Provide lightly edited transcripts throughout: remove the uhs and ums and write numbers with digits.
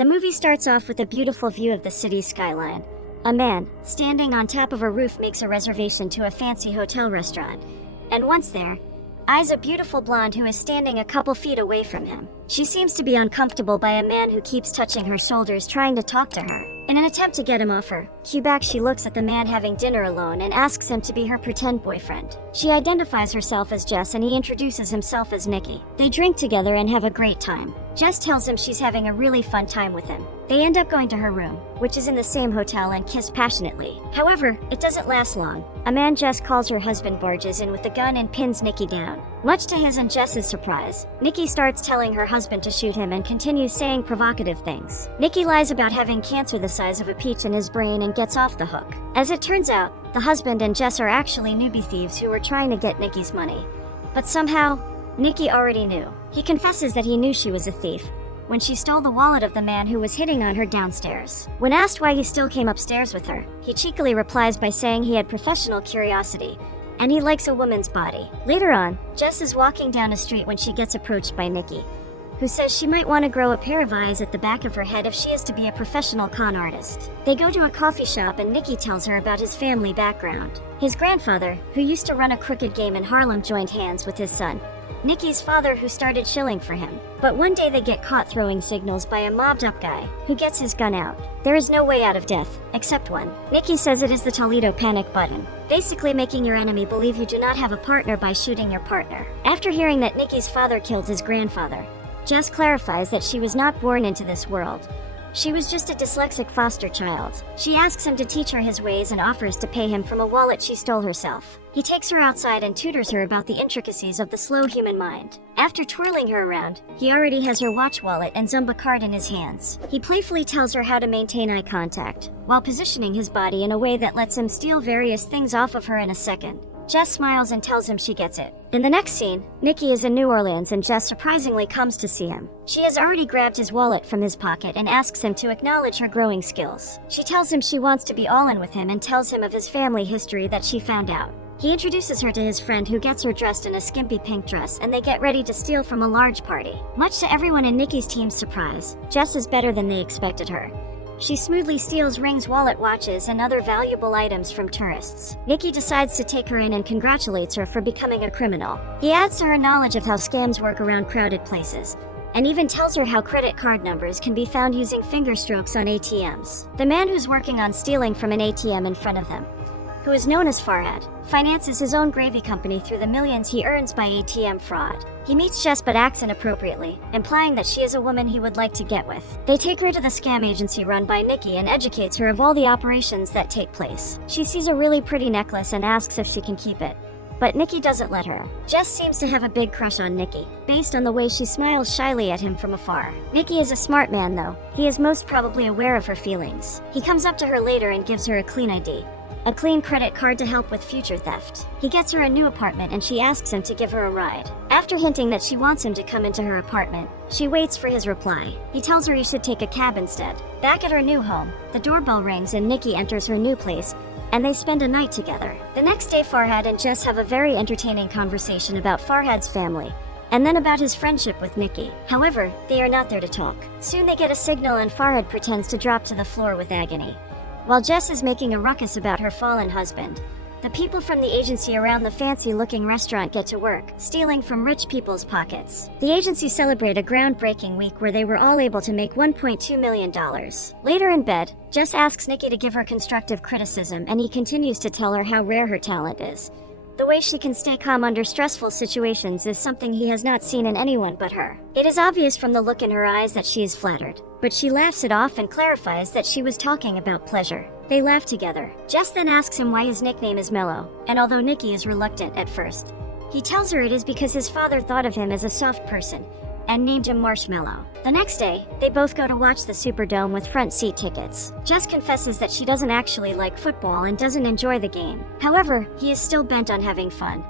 The movie starts off with a beautiful view of the city skyline. A man, standing on top of a roof, makes a reservation to a fancy hotel restaurant. And once there, eyes a beautiful blonde who is standing a couple feet away from him. She seems to be uncomfortable by a man who keeps touching her shoulders, trying to talk to her. In an attempt to get him off her, cue back, she looks at the man having dinner alone and asks him to be her pretend boyfriend. She identifies herself as Jess and he introduces himself as Nicky. They drink together and have a great time. Jess tells him she's having a really fun time with him. They end up going to her room, which is in the same hotel, and kiss passionately. However, it doesn't last long. A man Jess calls her husband barges in with a gun and pins Nicky down. Much to his and Jess's surprise, Nicky starts telling her husband to shoot him and continues saying provocative things. Nicky lies about having cancer the size of a peach in his brain and gets off the hook. As it turns out, the husband and Jess are actually newbie thieves who were trying to get Nicky's money. But somehow, Nicky already knew. He confesses that he knew she was a thief when she stole the wallet of the man who was hitting on her downstairs. When asked why he still came upstairs with her, he cheekily replies by saying he had professional curiosity and he likes a woman's body. Later on, Jess is walking down a street when she gets approached by Nicky, who says she might want to grow a pair of eyes at the back of her head if she is to be a professional con artist. They go to a coffee shop and Nicky tells her about his family background. His grandfather, who used to run a crooked game in Harlem, joined hands with his son, Nicky's father, who started shilling for him. But one day they get caught throwing signals by a mobbed-up guy, who gets his gun out. There is no way out of death, except one. Nicky says it is the Toledo panic button, basically making your enemy believe you do not have a partner by shooting your partner. After hearing that Nicky's father killed his grandfather, Jess clarifies that she was not born into this world. She was just a dyslexic foster child. She asks him to teach her his ways and offers to pay him from a wallet she stole herself. He takes her outside and tutors her about the intricacies of the slow human mind. After twirling her around, he already has her watch, wallet, and Zumba card in his hands. He playfully tells her how to maintain eye contact, while positioning his body in a way that lets him steal various things off of her in a second. Jess smiles and tells him she gets it. In the next scene, Nicky is in New Orleans and Jess surprisingly comes to see him. She has already grabbed his wallet from his pocket and asks him to acknowledge her growing skills. She tells him she wants to be all in with him and tells him of his family history that she found out. He introduces her to his friend, who gets her dressed in a skimpy pink dress, and they get ready to steal from a large party. Much to everyone in Nicky's team's surprise, Jess is better than they expected her. She smoothly steals rings, wallet, watches, and other valuable items from tourists. Nicky decides to take her in and congratulates her for becoming a criminal. He adds to her knowledge of how scams work around crowded places, and even tells her how credit card numbers can be found using finger strokes on ATMs. The man who's working on stealing from an ATM in front of them, who is known as Farhad, finances his own gravy company through the millions he earns by ATM fraud. He meets Jess but acts inappropriately, implying that she is a woman he would like to get with. They take her to the scam agency run by Nicky and educates her of all the operations that take place. She sees a really pretty necklace and asks if she can keep it, but Nicky doesn't let her. Jess seems to have a big crush on Nicky, based on the way she smiles shyly at him from afar. Nicky is a smart man though. He is most probably aware of her feelings. He comes up to her later and gives her a clean ID, a clean credit card to help with future theft. He gets her a new apartment and she asks him to give her a ride. After hinting that she wants him to come into her apartment, she waits for his reply. He tells her he should take a cab instead. Back at her new home, the doorbell rings and Nicky enters her new place, and they spend a night together. The next day, Farhad and Jess have a very entertaining conversation about Farhad's family, and then about his friendship with Nicky. However, they are not there to talk. Soon they get a signal and Farhad pretends to drop to the floor with agony, while Jess is making a ruckus about her fallen husband. The people from the agency around the fancy-looking restaurant get to work, stealing from rich people's pockets. The agency celebrate a groundbreaking week where they were all able to make $1.2 million. Later in bed, Jess asks Nicky to give her constructive criticism, and he continues to tell her how rare her talent is. The way she can stay calm under stressful situations is something he has not seen in anyone but her. It is obvious from the look in her eyes that she is flattered, but she laughs it off and clarifies that she was talking about pleasure. They laugh together. Jess then asks him why his nickname is Mellow, and although Nicky is reluctant at first, he tells her it is because his father thought of him as a soft person and named him Marshmallow. The next day, they both go to watch the Superdome with front seat tickets. Jess confesses that she doesn't actually like football and doesn't enjoy the game. However, he is still bent on having fun,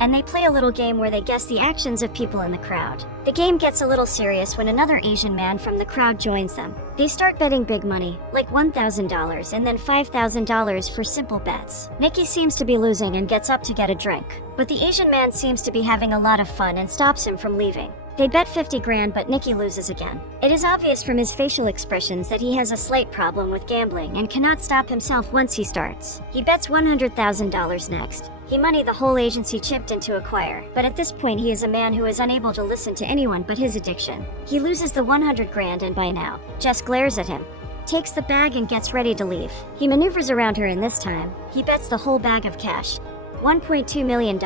and they play a little game where they guess the actions of people in the crowd. The game gets a little serious when another Asian man from the crowd joins them. They start betting big money, like $1,000 and then $5,000 for simple bets. Nicky seems to be losing and gets up to get a drink, but the Asian man seems to be having a lot of fun and stops him from leaving. They bet 50 grand, but Nicky loses again. It is obvious from his facial expressions that he has a slight problem with gambling and cannot stop himself once he starts. He bets $100,000 next. He money the whole agency chipped into acquire, but at this point he is a man who is unable to listen to anyone but his addiction. He loses the 100 grand and by now, Jess glares at him, takes the bag and gets ready to leave. He maneuvers around her and this time, he bets the whole bag of cash. $1.2 million.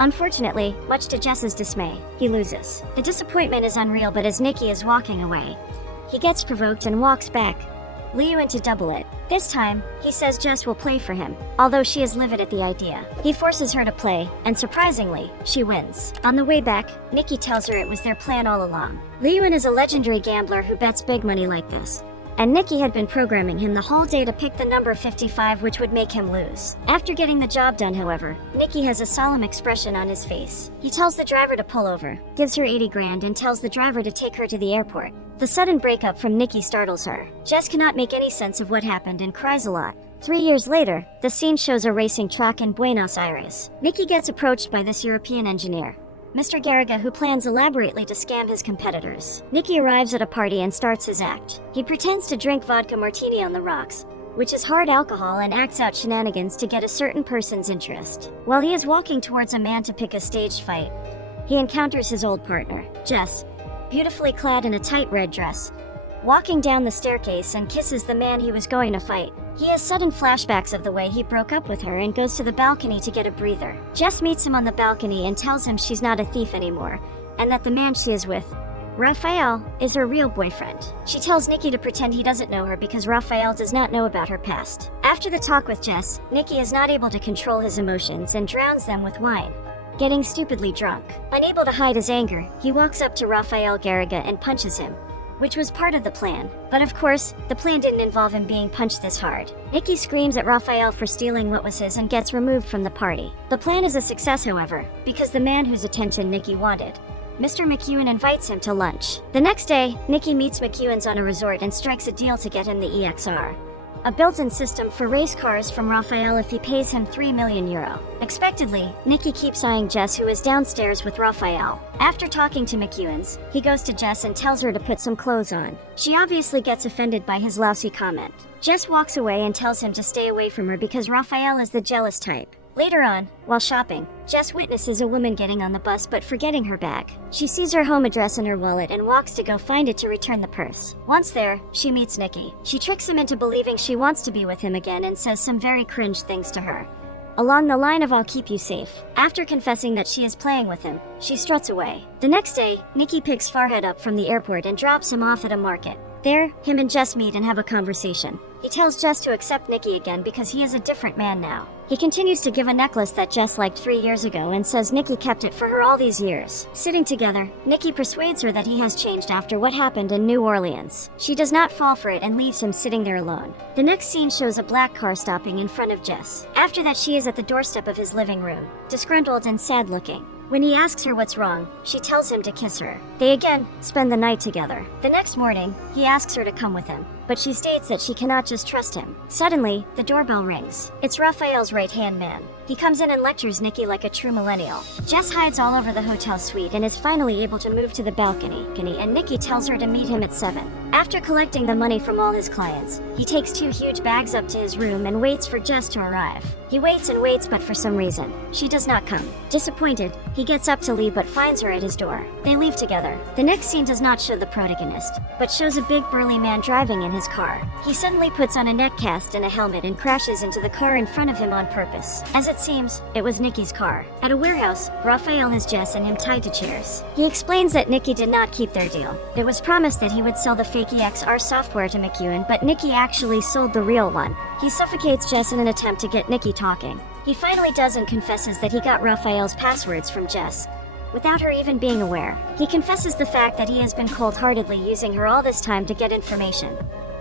Unfortunately, much to Jess's dismay, he loses. The disappointment is unreal, but as Nicky is walking away, he gets provoked and walks back, reunite to double it. This time, he says Jess will play for him, although she is livid at the idea. He forces her to play, and surprisingly, she wins. On the way back, Nicky tells her it was their plan all along. Reunite is a legendary gambler who bets big money like this, and Nicky had been programming him the whole day to pick the number 55, which would make him lose. After getting the job done, however, Nicky has a solemn expression on his face. He tells the driver to pull over, gives her 80 grand, and tells the driver to take her to the airport. The sudden breakup from Nicky startles her. Jess cannot make any sense of what happened and cries a lot. 3 years later, the scene shows a racing track in Buenos Aires. Nicky gets approached by this European engineer, Mr. Garriga, who plans elaborately to scam his competitors. Nicky arrives at a party and starts his act. He pretends to drink vodka martini on the rocks, which is hard alcohol, and acts out shenanigans to get a certain person's interest. While he is walking towards a man to pick a staged fight, he encounters his old partner, Jess, beautifully clad in a tight red dress, walking down the staircase and kisses the man he was going to fight. He has sudden flashbacks of the way he broke up with her and goes to the balcony to get a breather. Jess meets him on the balcony and tells him she's not a thief anymore, and that the man she is with, Raphael, is her real boyfriend. She tells Nicky to pretend he doesn't know her because Raphael does not know about her past. After the talk with Jess, Nicky is not able to control his emotions and drowns them with wine, getting stupidly drunk. Unable to hide his anger, he walks up to Raphael Garriga and punches him, which was part of the plan. But of course, the plan didn't involve him being punched this hard. Nicky screams at Raphael for stealing what was his and gets removed from the party. The plan is a success, however, because the man whose attention Nicky wanted, Mr. McEwen, invites him to lunch. The next day, Nicky meets McEwen's on a resort and strikes a deal to get him the EXR, a built-in system for race cars, from Raphael if he pays him €3 million. Expectedly, Nicky keeps eyeing Jess, who is downstairs with Raphael. After talking to McEwen's, he goes to Jess and tells her to put some clothes on. She obviously gets offended by his lousy comment. Jess walks away and tells him to stay away from her because Raphael is the jealous type. Later on, while shopping, Jess witnesses a woman getting on the bus but forgetting her bag. She sees her home address in her wallet and walks to go find it to return the purse. Once there, she meets Nicky. She tricks him into believing she wants to be with him again and says some very cringe things to her, along the line of "I'll keep you safe." After confessing that she is playing with him, she struts away. The next day, Nicky picks Farhad up from the airport and drops him off at a market. There, him and Jess meet and have a conversation. He tells Jess to accept Nicky again because he is a different man now. He continues to give a necklace that Jess liked 3 years ago and says Nicky kept it for her all these years. Sitting together, Nicky persuades her that he has changed after what happened in New Orleans. She does not fall for it and leaves him sitting there alone. The next scene shows a black car stopping in front of Jess. After that, she is at the doorstep of his living room, disgruntled and sad looking. When he asks her what's wrong, she tells him to kiss her. They again spend the night together. The next morning, he asks her to come with him, but she states that she cannot just trust him. Suddenly, the doorbell rings. It's Raphael's right-hand man. He comes in and lectures Nicky like a true millennial. Jess hides all over the hotel suite and is finally able to move to the balcony, and Nicky tells her to meet him at 7. After collecting the money from all his clients, he takes 2 huge bags up to his room and waits for Jess to arrive. He waits and waits, but for some reason, she does not come. Disappointed, he gets up to leave but finds her at his door. They leave together. The next scene does not show the protagonist, but shows a big burly man driving in his car. He suddenly puts on a neck cast and a helmet and crashes into the car in front of him on purpose. As it seems, it was Nicky's car. At a warehouse, Raphael has Jess and him tied to chairs. He explains that Nicky did not keep their deal. It was promised that he would sell the fake EXR software to McEwen, but Nicky actually sold the real one. He suffocates Jess in an attempt to get Nicky talking. He finally does and confesses that he got Raphael's passwords from Jess, without her even being aware. He confesses the fact that he has been cold-heartedly using her all this time to get information,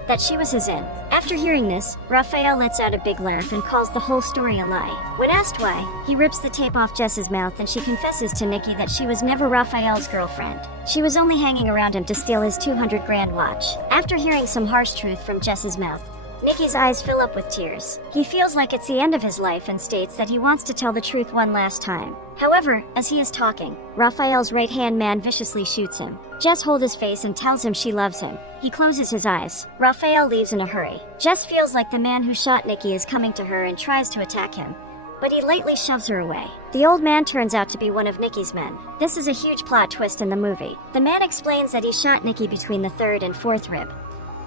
that she was his in. After hearing this, Raphael lets out a big laugh and calls the whole story a lie. When asked why, he rips the tape off Jess's mouth and she confesses to Nicky that she was never Raphael's girlfriend. She was only hanging around him to steal his 200 grand watch. After hearing some harsh truth from Jess's mouth, Nicky's eyes fill up with tears. He feels like it's the end of his life and states that he wants to tell the truth one last time. However, as he is talking, Raphael's right-hand man viciously shoots him. Jess holds his face and tells him she loves him. He closes his eyes. Raphael leaves in a hurry. Jess feels like the man who shot Nicky is coming to her and tries to attack him, but he lightly shoves her away. The old man turns out to be one of Nicky's men. This is a huge plot twist in the movie. The man explains that he shot Nicky between the third and fourth rib,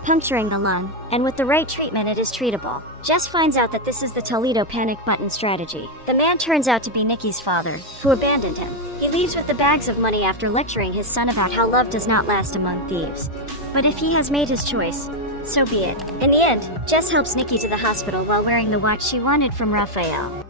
puncturing the lung, and with the right treatment it is treatable. Jess finds out that this is the Toledo panic button strategy. The man turns out to be Nicky's father, who abandoned him. He leaves with the bags of money after lecturing his son about how love does not last among thieves. But if he has made his choice, so be it. In the end, Jess helps Nicky to the hospital while wearing the watch she wanted from Raphael.